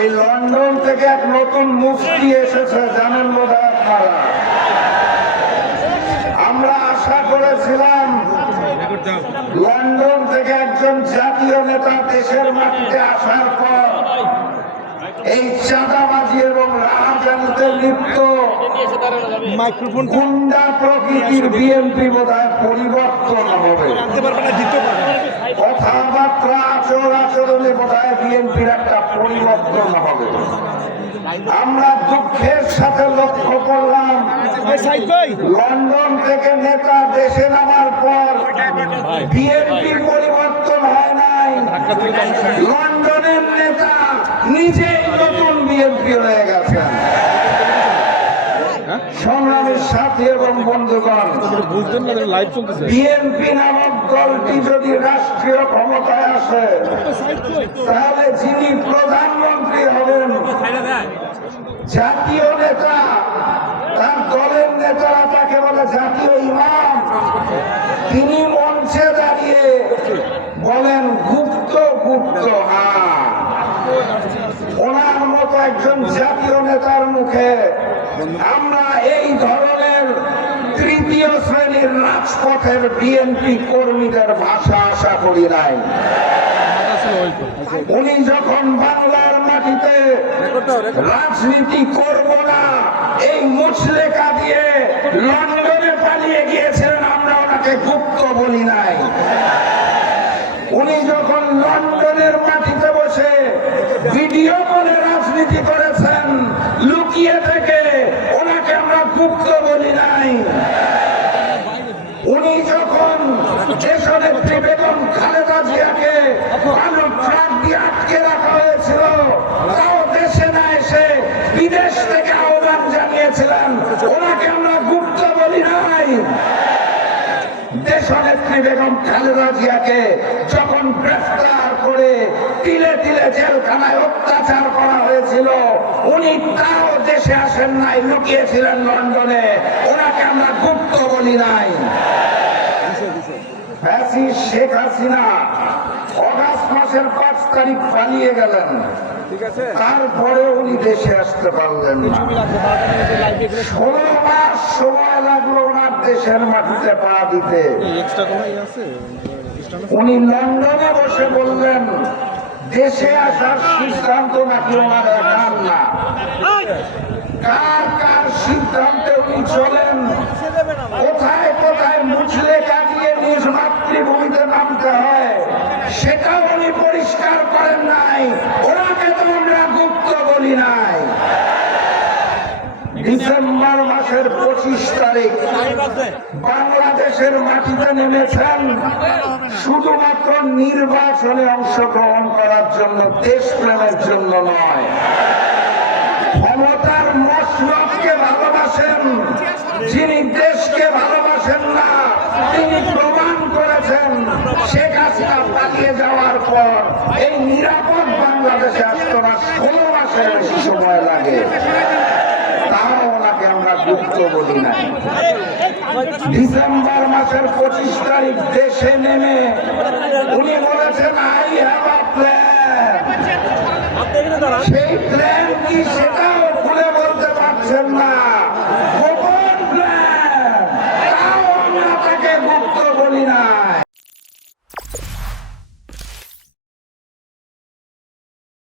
ওই লন্ডন থেকে এক নতুন মুফতি এসেছে, জানেন বোধহয় আপনারা। আমরা আশা করেছিলাম লন্ডন থেকে একজন জাতীয় নেতা দেশের মাটিতে আসার পর এই চাঁদাবাজি এবং রাহাজানিতে লিপ্ত গুন্ডা প্রকৃতির বিএনপি বোধহয় পরিবর্তন হবে। কথাবার্তা আচরণ আচরণে বোধহয় বিএনপির একটা পরিবর্তন হবে। আমরা দুঃখের সাথে লক্ষ্য করলাম লন্ডন থেকে নেতা দেশে নামার পর বিএনপির পরিবর্তন হয় নাই, লন্ডনের নেতা নিজেই নতুন বিএনপি হয়ে গেছেন। সংগ্রামের সাথী এবং বন্ধুগণ, বিএনপি নামক দলটি যদি রাষ্ট্রীয় ক্ষমতায় আসে তাহলে যিনি প্রধানমন্ত্রী হবেন জাতীয় নেতা, তার দলের নেতারা তাকে বলে জাতীয় ইমাম, তিনি মঞ্চে দাঁড়িয়ে বলেন গুপ্ত গুপ্ত হ্যাঁ। ওনার মতো একজন জাতীয় নেতার মুখে আমরা এই ধরনের তৃতীয় শ্রেণীর রাজপথের বিএনপি কর্মীদের ভাষা আশা করি নাই। উনি যখন বাংলার মাটিতে রাজনীতি করব না এই মুচলেখা দিয়ে লন্ডনে পালিয়ে গিয়েছিলেন, আমরা ওনাকে গুপ্ত বলি নাই। উনি যখন লন্ডনের মাটিতে বসে ভিডিও কলে রাজনীতি করেছেন লুকিয়ে থেকে, ওনাকে আমরা গুপ্ত বলি নাই। উনি যখন দেশনেত্রী বেগম খালেদা জিয়াকে ভালো ট্রাক দিয়ে আটকে রাখা হয়েছিল, তাও দেশে না এসে বিদেশ থেকে আহ্বান জানিয়েছিলেন, ওনাকে আমরা গুপ্ত বলি নাই। দেশনেত্রী বেগম খালেদা জিয়াকে যখন গ্রেফতার করে তিলে তিলে জেলখানায় অত্যাচার করা হয়েছিল, উনি তাও দেশে আসেন নাই, লুকিয়েছিলেন লন্ডনে, ওনাকে আমরা গুপ্ত বলি নাই। শেখ হাসিনা অগাস্ট মাসের 5 তারিখ পালিয়ে গেলেন, তারপরে উনি দেশে আসতে পারলেন না। 16 মাস সময় লাগলো ওনার দেশের মাটিতে পা দিতে। উনি লন্ডনে বসে বললেন দেশে আসার সিদ্ধান্ত নাকি ওনার একার না, কার কার সিদ্ধান্তে উনি চলেন, কোথায় কোথায় মুচলেখা দিয়ে নিজ মাতৃভূমিতে নামতে হয় সেটাও উনি পরিষ্কার করেন নাই, ওনাকে তো আমরা গুপ্ত বলি নাই। ডিসেম্বর মাসের 25 তারিখ বাংলাদেশের মাটিতে নেমেছেন শুধুমাত্র নির্বাচনে অংশগ্রহণ করার জন্য, দেশপ্রেমের জন্য নয়। ক্ষমতার মসনদকে ভালোবাসেন, যিনি দেশকে ভালোবাসেন না তিনি প্রমাণ করেছেন। শেখ হাসিনা পালিয়ে যাওয়ার পর এই নিরাপদ বাংলাদেশে আসতে না 16 মাসের বেশি সময় লাগে, তাও ওনাকে আমরা গুপ্ত বলি না। ডিসেম্বর মাসের 25 তারিখ দেশে নেমে উনি বলেছেন আই হ্যাভ আ প্ল্যান। সেই প্ল্যান কি সেটাও খুলে বলতে পারছেন না।